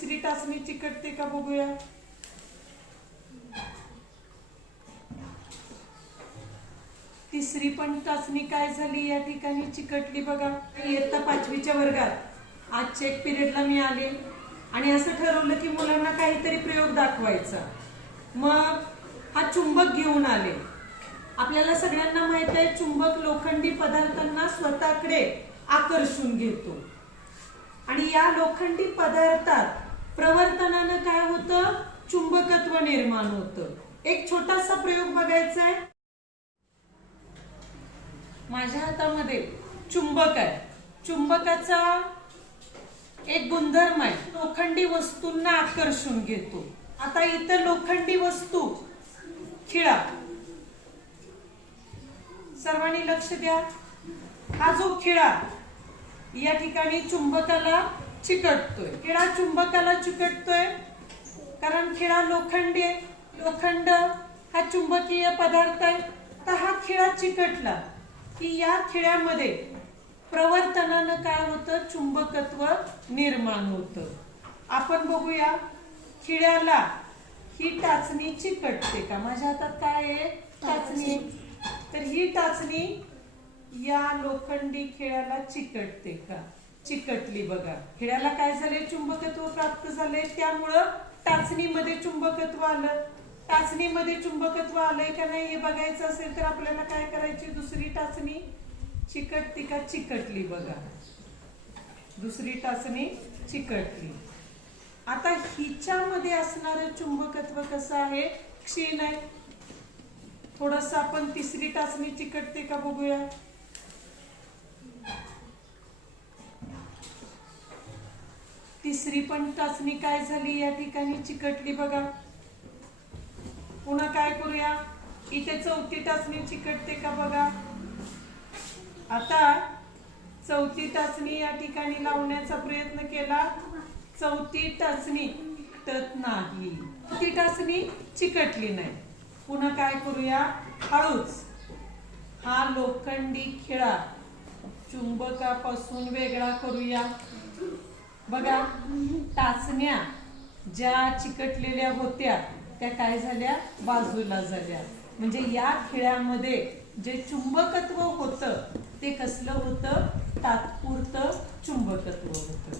तिसरी टाचणी चिकटते का बघूया. तिसरी पण टाचणी काय झाली या ठिकाणी चिकटली बघा. इयत्ता पाचवीच्या वर्गात. आज चेक पिरियडला मी आले आणि असं ठरवलं की मुलांना काहीतरी प्रयोग दाखवायचा. मग हा चुंबक घेऊन आले. आपल्याला सगळ्यांना माहीत आहे चुंबक लोखंडी पदार्थांना स्वतःकडे आकर्षून घेतो. आणि या लोखंडी पदार्थात प्रवर्तनानं काय होतं? चुंबकत्व निर्माण होतं. एक छोटासा प्रयोग बघायचा आहे. माझ्या हातामध्ये चुंबक आहे. चुंबकाचा एक गुणधर्म आहे. लोखंडी वस्तूंना आकर्षून घेतो. आता इथं लोखंडी वस्तू खिळा. सर्वांनी लक्ष द्या. हा जो खिळा या ठिकाणी चुंबकाला चिकटतोय. खिळा चुंबकाला चिकटतोय. कारण खिळा लोखंडी आहे. लोखंड हा चुंबकीय पदार्थ आहे. तर हा खिळा चिकटला की या खिळ्यामध्ये प्रवर्तनानं काय होतं? चुंबकत्व निर्माण होतं. आपण बघूया खिळ्याला ही टाचणी चिकटते का? माझ्या हातात काय आहे? टाचणी. तर ही टाचणी या लोखंडी खिळ्याला चिकटते का? चिकटली बघा. खिळ्याला काय झाले चुंबकत्व प्राप्त झाले त्यामुळं टाचणीमध्ये चुंबकत्व आलं. टाचणीमध्ये चुंबकत्व आलंय का नाही हे बघायचं असेल तर आपल्याला काय करायची? दुसरी टाचणी? चिकटती का चिकटली बघा. दुसरी टाचणी चिकटली. आता हिच्यामध्ये असणारं चुंबकत्व कसं आहे? क्षीण आहे. थोडस आपण तिसरी टाचणी चिकटते का बघूया? तिसरी पण चाचणी काय झाली या ठिकाणी चिकटली बघा. पुन्हा काय करूया? इथे चौथी चाचणी चिकटते का बघा? आता चौथी चाचणी या ठिकाणी लावण्याचा प्रयत्न केला. चौथी टाचणी तत नाही. ती टाचणी चिकटली नाही. पुन्हा काय करूया? हळूच. हा लोखंडी खिळा. चुंबकापासून वेगळा करूया. बघा टाचण्या ज्या चिकटलेल्या होत्या त्या काय झाल्या? बाजूला झाल्या. म्हणजे या खिळ्यामध्ये जे चुंबकत्व होतं ते कसलं होतं? तात्पुरतं चुंबकत्व होतं.